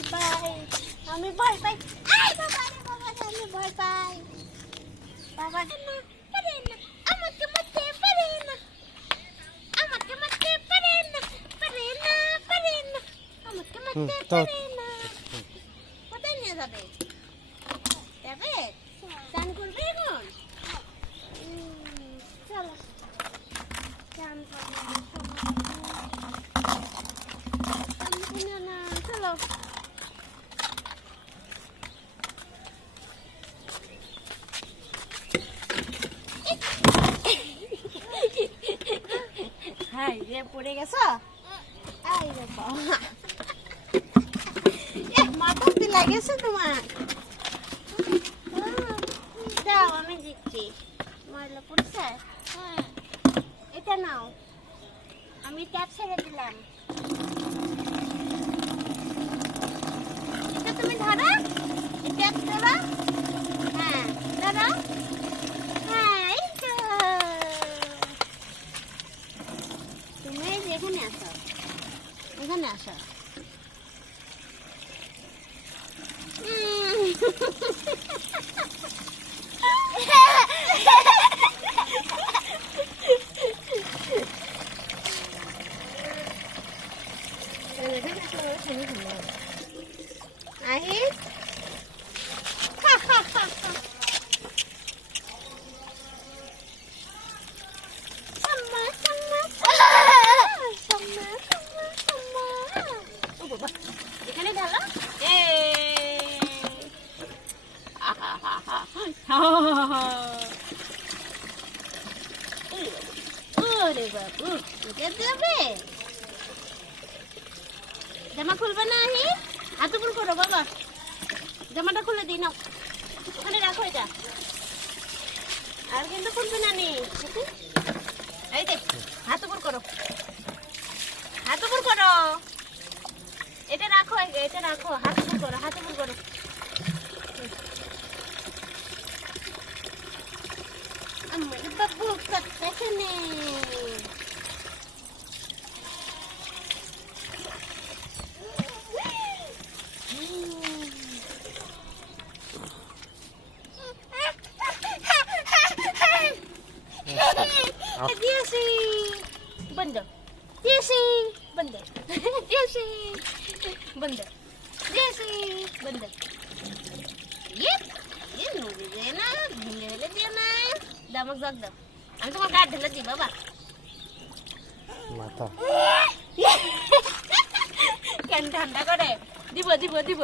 ভয় পাই, আমি ভয় পাই। আই বাবা রে বাবা রে, আমি ভয় পাই। বাবা না পারে না, আমাকে মারতে পারে না, আমাকে মারতে পারে না, পারে না, পারে না, আমাকে মারতে পারে না। কোথায় নিয়ে যাবে? যাবে? চান করবে এখন? চলো চান করবে না, চলো। হাই রে, পড়ে গেছো? আই রে বাবা, মাথাতে লাগেছে তোমার। দাও, আমি দিচ্ছি। ময়লা পড়ছে? হ্যাঁ, এটা নাও, আমি ট্যাপ ছেড়ে দিলাম। এটা তুমি ধরো, ট্যাপ ধরো। হ্যাঁ ধরো, হ্যাঁ এই তো। তুমি এখানে আসো, এখানে আসো। আহিস এখানে ঢালো। ওরে বাবু, এটা দেবে? জামা খুলবে না? আহি হাত উপর করো বাবা, জামাটা খুলে দিই নাও, ওখানে রাখো এটা। আর কিন্তু খুলবে না নি। এই দেখ, হাত উপর করো, হাত উপর করো, এটা রাখো, এটা রাখো, হাত উপর করো, হাত উপর করো। আমার বাবু এখানে দিয়েছি বন্ধ, দিয়েছি বন্ধ, দিয়েছি বন্ধ, দিয়েছি বন্ধ। নদী দিয়ে না, ভেঙে ফেলে দিয়ে না, দামক জগ দাও, আমি তোমার গায়ে ঢেলে দিই বাবা। মাথা কেন ঠান্ডা করে দিব, দিব দিব।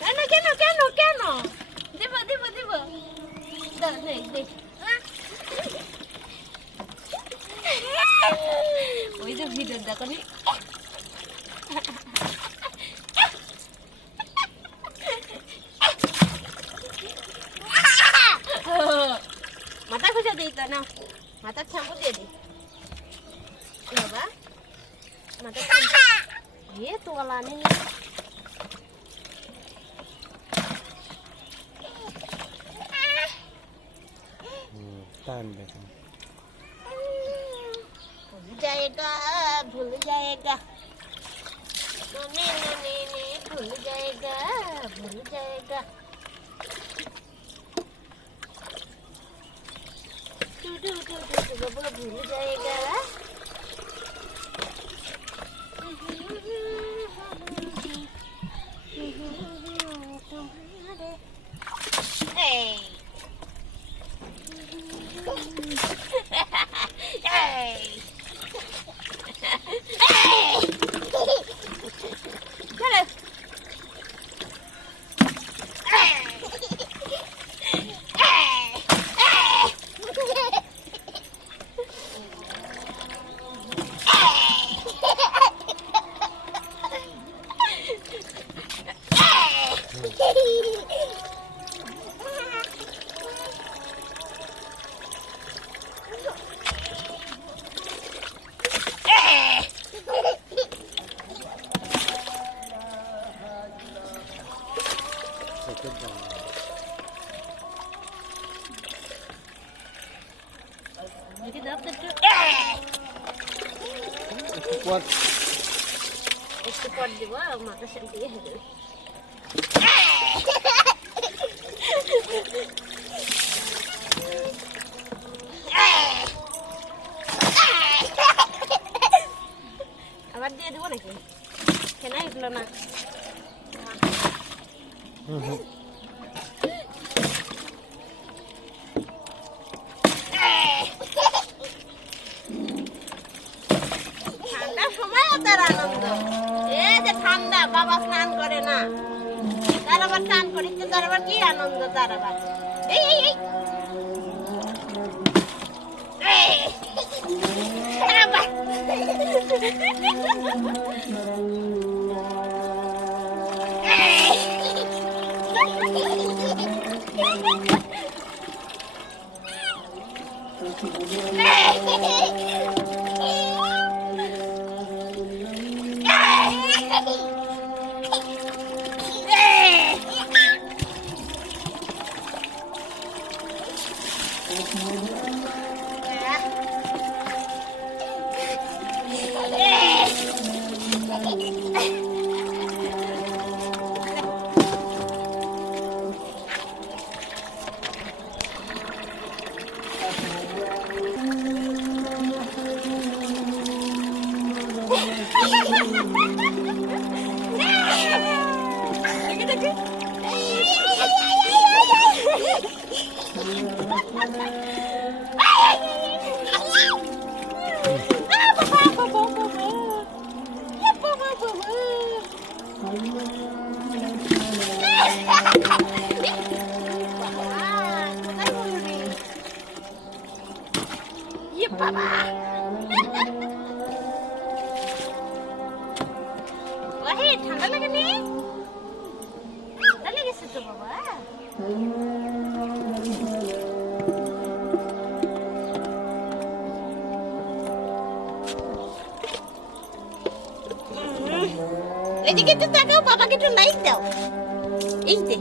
কেন কেন কেন কেন দিব, দিব দিব। দেখ ওই যে ভিডিও দেখো নি, মাথা খুঁজে দিই তো না, মাথার শ্যাম্পু দিয়ে দিই বাবা, মাথা এ তোলা নেই। টান দেখেন, भूल जाएगा, भूल जाएगा, भूल जाएगा, भूल जाएगा। बबुआ भूल जाएगा। একটু পর দিব মাথা দিয়ে হবে আবার দিয়ে দেবো নাকি কেনা উঠলো না ঠান্ডার সময় তার আনন্দ এই যে ঠান্ডা বাবা স্নান করে না তার আবার স্নান করিতে তার আবার কি আনন্দ তার আবার এই এই এই আবার বাবা ওহে ঠান্ডা লাগে নি ঠান্ডা লেগেছে তো বাবা এদিকে একটু তাকাও বাবাকে একটু লাইক দাও এই যে